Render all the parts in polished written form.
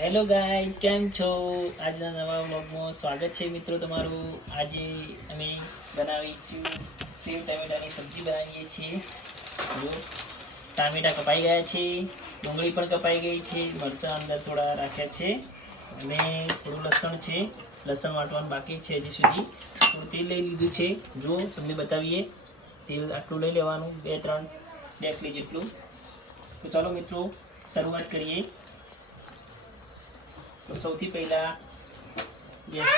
Hello guys, કેમ છો? આજના નવા વ્લોગમાં સ્વાગત છે મિત્રો તમારું. આજે અમે બનાવીશું સેવ ટામેટાની સબ્જી બનાવીએ છીએ. જો ટામેટા કપાઈ ગયા છે, ડુંગળી પણ કપાઈ ગઈ છે, મરચાં અંદર થોડા રાખ્યા છે અને થોડું લસણ છે. લસણ વાટવાનું બાકી છે હજી સુધી. થોડું તેલ લઈ લીધું છે. જો તમને બતાવીએ, તેલ આટલું લઈ લેવાનું, 2 કલી જેટલું. તો ચાલો મિત્રો શરૂઆત કરીએ. તો સૌથી પહેલાં ગેસ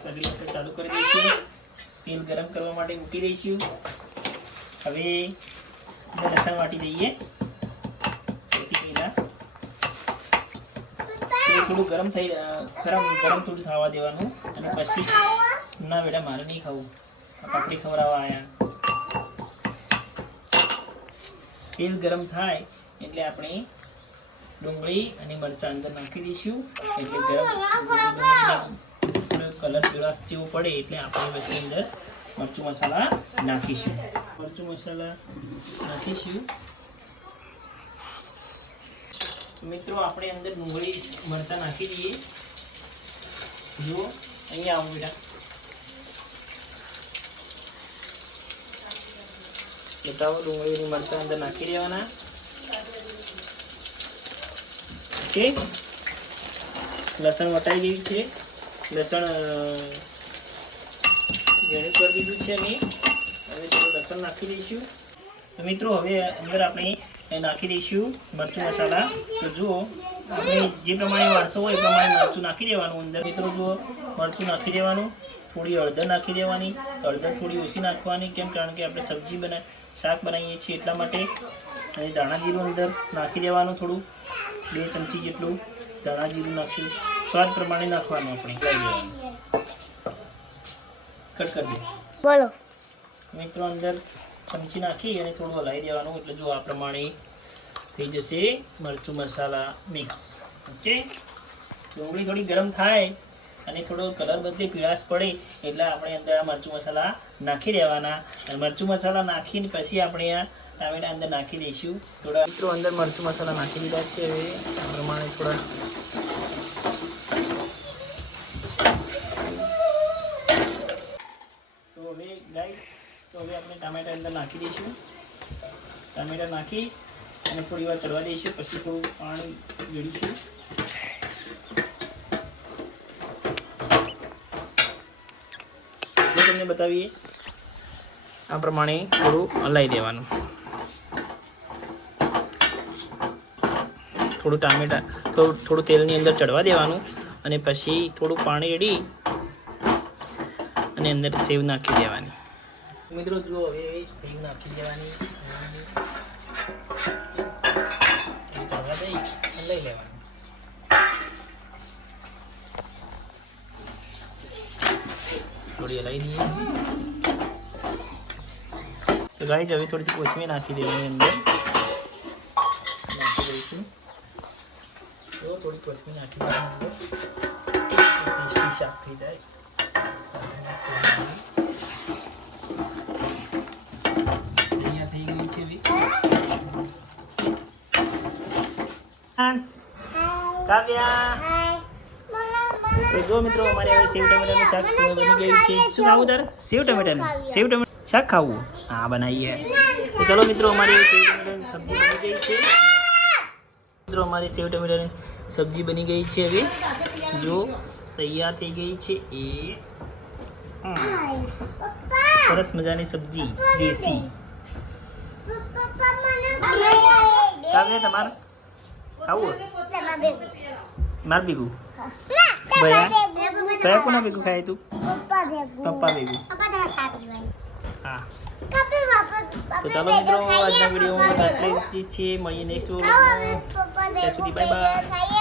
સગડી પર ચાલુ કરી દઈશું. તેલ ગરમ કરવા માટે મૂકી દઈશું. હવે લસણ વાટી દઈએ. સૌથી પહેલાં તેલ થોડું ગરમ થોડું થવા દેવાનું અને પછી ના બેટા મારે નહીં ખાવું, પાપડી ખવડાવવા આવ્યા. તેલ ગરમ થાય એટલે આપણે ડુંગળી અને મરચાં અંદર નાખી દઈશું. એટલે કલર પીળાશ જેવું પડે એટલે આપણે પછી અંદર મરચું મસાલા નાખીશું. મિત્રો આપણે અંદર ડુંગળી મરચાં નાખી દઈએ. જુઓ અહીંયા આવું બેટા, બતાવો. ડુંગળી અને મરચાં અંદર નાખી દેવાના. ઓકે, લસણ વટાઈ ગયું છે, લસણ ઝીણું કરી દીધું છે અમે. હવે થોડું લસણ નાખી દઈશું. તો મિત્રો હવે અંદર આપણે નાખી દઈશું મરચું મસાલા. તો જુઓ, આપણે જે પ્રમાણે વારસો હોય એ પ્રમાણે મરચું નાખી દેવાનું અંદર. મિત્રો જુઓ, મરચું નાખી દેવાનું, થોડી હળદર નાખી દેવાની. હળદર થોડી ઓછી નાખવાની, કેમ? કારણ કે આપણે શાક બનાવીએ છીએ એટલા માટે. અને ધાણા જીરું અંદર નાખી દેવાનું, થોડું 2 ચમચી જેટલું ધાણા જીરું નાખશું. સ્વાદ પ્રમાણે નાખવાનું. આપણે કટ કરી દે બોલો મિત્રો. અંદર ચમચી નાખી અને થોડું હલાવી દેવાનું. એટલે જો આ પ્રમાણે થઈ જશે મરચું મસાલા મિક્સ. ઓકે, ડુંગળી થોડી ગરમ થાય અને થોડો કલર બદલે પીળાશ પડે એટલે આપણે અંદર આ મરચું મસાલા નાખી દેવાના. અને મરચું મસાલા નાખીને પછી આપણે આ ટામેટા અંદર નાખી દઈશું. થોડા મિત્રો અંદર મરચું મસાલા નાખી દીધા છે. હવે આ પ્રમાણે થોડા હવે આપણે ટામેટા અંદર નાખી દઈશું. ટામેટા નાખી અને થોડી વાર ચડવા દઈશું. પછી થોડું પાણી વેડીશું. તમને બતાવીએ, આ પ્રમાણે થોડું હલાવી દેવાનું. થોડું તેલની અંદર ચડવા દેવાનું અને પછી થોડું પાણી રેડી અને અંદર સેવ નાખી દેવાની. મિત્રો જુઓ, હવે સેવ નાખી દેવાની. ચડવા દઈ લઈ લેવાની. થોડી હલાવી દઈએ. તો ગાઈસ, હવે થોડી કોથમીર નાખી દેવાની અંદર. નાખી દઈશું. તો થોડી કોથમીર નાખી દેવાની અંદર. ટેસ્ટી શાક થઈ જાય. અહીંયા થઈ ગયું છે બી. કાવ્યા, તો જો મિત્રો, અમારે હવે સેવ ટમેટાનું શાક બની ગયું છે. શું ખાવું તારે? સેવ ટમેટાનું શાક ખાવું? હા, બનાવીએ. તો ચલો મિત્રો, અમારી સેવ ટમેટાની સબ્જી બની ગઈ છે. મિત્રો, અમારી સેવ ટમેટાની સબ્જી બની ગઈ છે. હવે જો તૈયાર થઈ ગઈ છે. એ સરસ મજાની સબ્જી, દેશી. કાવ્યા, તમારે ખાવું? માર ભેગું? કયા કોના ભેગું ખાય તું? પપ્પા ભેગું. હા, તો ચાલો મિત્રો, આજના વિડીયોમાં આટલી જ છે. મળીએ નેક્સ્ટ વ્લોગમાં. ત્યાં સુધી બાય બાય.